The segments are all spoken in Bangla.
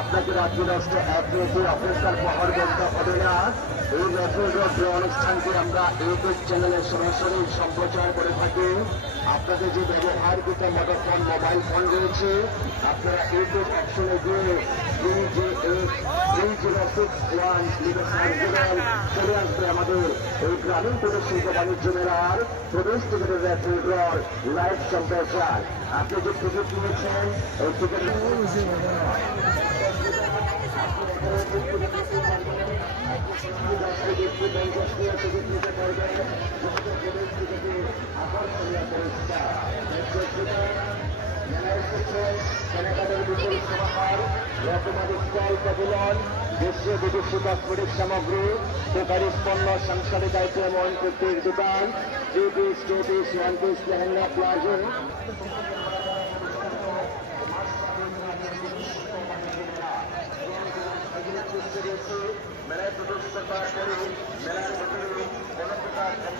আপনাকে রাজ্য রাষ্ট্র এক মিনিটে অপেক্ষার পাহাড় বন্ধ হবে না। এই যে অনুষ্ঠানটি আমরা ইউটিউব চ্যানেলে সরাসরি সম্প্রচার করে থাকি আপনাদের যে ব্যবহারকৃত মোটরফোন মোবাইল ফোন রয়েছে আপনারা ইউটিউব অপশনে গিয়ে চলে আসবে আমাদের এই গ্রামীণ প্রদেশ শিল্প বাণিজ্য মেলার প্রবেশ টিকিটের সম্প্রচার আপনি যে টিকিট নিয়েছেন এই টিকিট দেশীয় বিদেশি কসমেটিক সামগ্রী বেকারি পণ্য সাংসারিক আইটেম ফিফটির দোকান three piece two piece one piece মেলায় প্রদর্শিত করা করে মেলার ভেতরে কোনো প্রকার কোম্পানি করবেন না কোম্পানি সম্পর্কে নিষিদ্ধ ম্যানেজমেন্ট স্মার্টিং পার্সেন্ট ক্যান্সার কোম্পানি থেকে দূরে থাকবে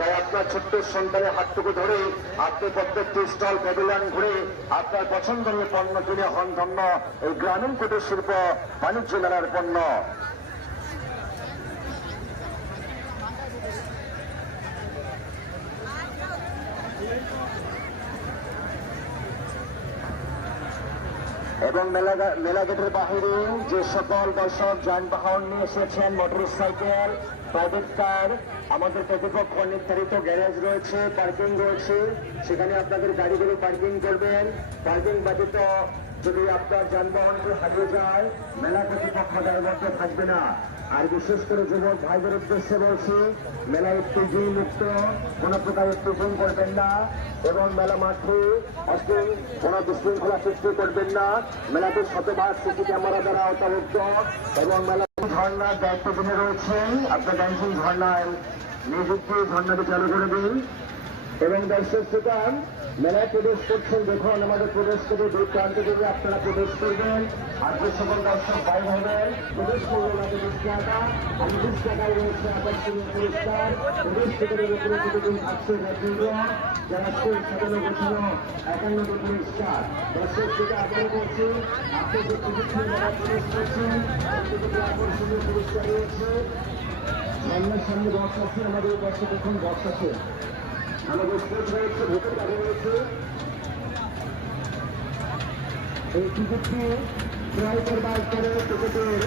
তাই আপনার ছোট্ট সন্তানের হাতটুকু ধরে আপনি প্রত্যেকটি স্টল প্যাভিলিয়ন ঘুরে আপনার পছন্দনীয় পণ্য কিনে হন ধন্য। এই গ্রামীণ কুটির শিল্প বাণিজ্য মেলার পণ্য। এবং মেলা গেটের বাহিরে যে সকল দর্শক যানবাহন নিয়ে এসেছেন মোটর সাইকেল প্রাইভেট কার আমাদের কর্তৃপক্ষ নির্ধারিত গ্যারেজ রয়েছে পার্কিং রয়েছে। সেখানে আপনাদের গাড়িগুলো পার্কিং করবেন। পার্কিং ব্যতীত যদি আপনার যানবাহনটি হারিয়ে যায়, মেলা কর্তৃপক্ষ দায়বদ্ধ থাকবে না। আর বিশেষ করে যুবক ভাইদের উদ্দেশ্যে বলছি মেলা উত্তেজন মুক্ত, কোন প্রকার উত্তেজন করবেন না এবং মেলা মাঠে অশ্লীল কোন বিশৃঙ্খলা সৃষ্টি করবেন না। মেলাতে শতভাগ সিসি ক্যামেরা দ্বারা অন্তর্ভুক্ত এবং মেলা ঝর্ণার দায়িত্ব দিনে রয়েছেন আপনার ড্যান্সিং ঝর্ণায় দিয়ে ঝর্ণাটি চালু করে দিন। এবং দর্শক শ্রোতান মেলায় প্রবেশ করছেন, দেখুন, আমাদের প্রবেশ করে দুই প্রান্ত থেকে আপনারা প্রবেশ করবেন। আর যে সকল দর্শক ভাই হবেন, প্রবেশ করবেন আমাদের বিশ টাকা পঞ্চাশ টাকায় রয়েছে আকর্ষণীয় পুরস্কার প্রবেশ উপরে প্রতিদিন থাকছে নেতৃত্ব যারা সেই সাজানো গোছানো একান্নটি পুরস্কার দর্শক শ্রোতা আগ্রহ করছি আপনি যে নিয়ে মেলায় প্রবেশ করছেন। আকর্ষণীয় পুরস্কার রয়েছে। সামনে বক্স আছে, আমাদের পাশে দেখুন বক্স আছে। আমাদের স্টেজ রয়েছে ভোটের গাড়ি রয়েছে এই টিকিটটি ক্রয় করবার পরে টিকিটের